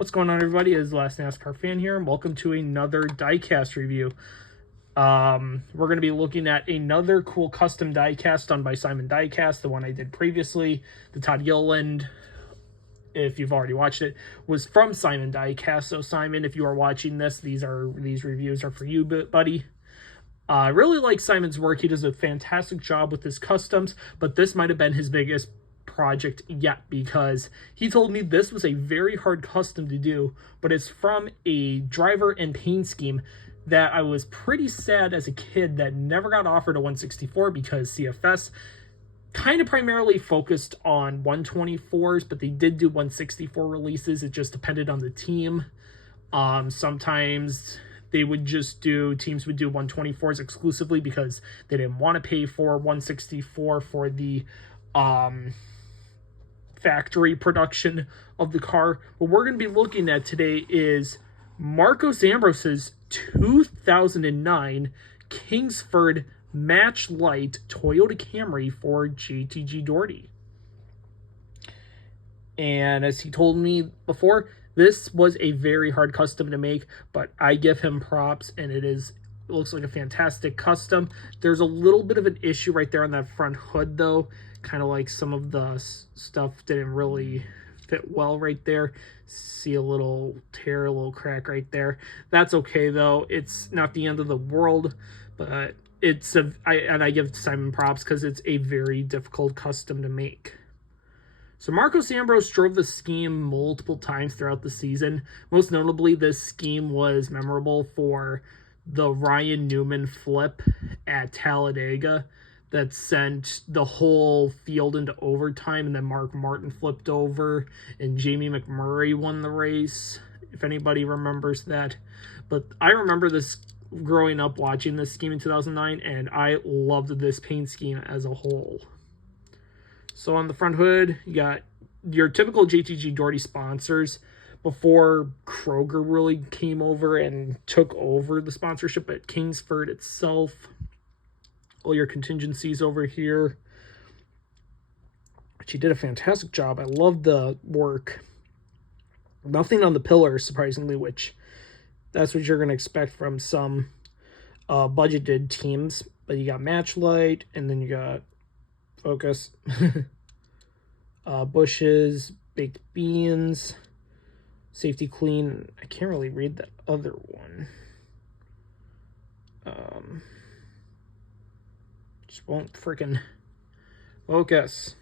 What's going on, everybody? It's the Last NASCAR Fan here, and welcome to another diecast review. We're going to be looking at another cool custom diecast done by Simon Diecast. The one I did previously, the Todd Gilliland, if you've already watched it, was from Simon Diecast. So Simon, if you are watching this, these reviews are for you, buddy. I really like Simon's work. He does a fantastic job with his customs, but this might have been his biggest project yet, because he told me this was a very hard custom to do, but it's from a driver and paint scheme that I was pretty sad as a kid that never got offered a 164, because CFS kind of primarily focused on 124s, but they did do 164 releases. It just depended on the team. Sometimes they would just do, teams would do 124s exclusively because they didn't want to pay for 164 for the factory production of the car. What we're going to be looking at today is Marcos Ambrose's 2009 Kingsford Matchlight Toyota Camry for JTG Doherty. And as he told me before, this was a very hard custom to make, but I give him props, and it looks like a fantastic custom. There's a little bit of an issue right there on that front hood, though. Kind of like some of the stuff didn't really fit well right there. See a little tear, a little crack right there. That's okay, though. It's not the end of the world, but I give Simon props because it's a very difficult custom to make. So Marcos Ambrose drove the scheme multiple times throughout the season. Most notably, this scheme was memorable for the Ryan Newman flip at Talladega that sent the whole field into overtime, and then Mark Martin flipped over and Jamie McMurray won the race, if anybody remembers that. But I remember this growing up watching this scheme in 2009, and I loved this paint scheme as a whole. So on the front hood, you got your typical JTG Doherty sponsors before Kroger really came over and took over the sponsorship at Kingsford itself. All your contingencies over here, which he did a fantastic job. I love the work. Nothing on the pillars, surprisingly, which that's what you're going to expect from some budgeted teams. But you got Matchlight, and then you got Focus, bushes, baked beans, safety clean. I can't really read that other one. Just won't freaking focus.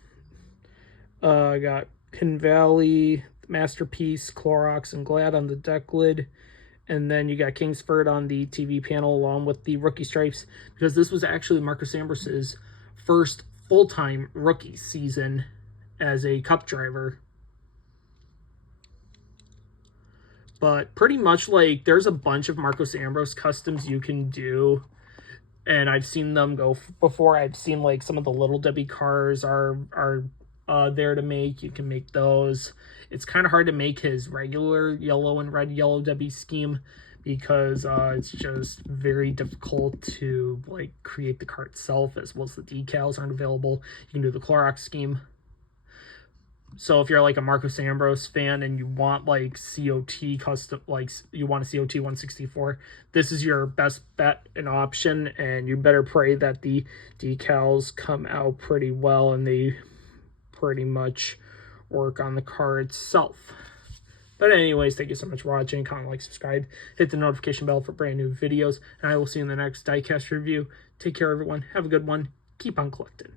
I got Pin Valley, Masterpiece, Clorox, and Glad on the deck lid. And then you got Kingsford on the TV panel along with the rookie stripes, because this was actually Marcos Ambrose's first full-time rookie season as a cup driver. But pretty much, like, there's a bunch of Marcos Ambrose customs you can do, and I've seen them go before. I've seen, like, some of the Little Debbie cars are there to make. You can make those. It's kind of hard to make his regular yellow and red Yellow Debbie scheme, because it's just very difficult to, like, create the car itself, as well as the decals aren't available. You can do the Clorox scheme. So if you're like a Marcos Ambrose fan and you want like COT custom, like you want a COT 164, this is your best bet and option, and you better pray that the decals come out pretty well and they pretty much work on the car itself. But anyways, thank you so much for watching. Comment, like, subscribe, hit the notification bell for brand new videos, and I will see you in the next diecast review. Take care, everyone. Have a good one. Keep on collecting.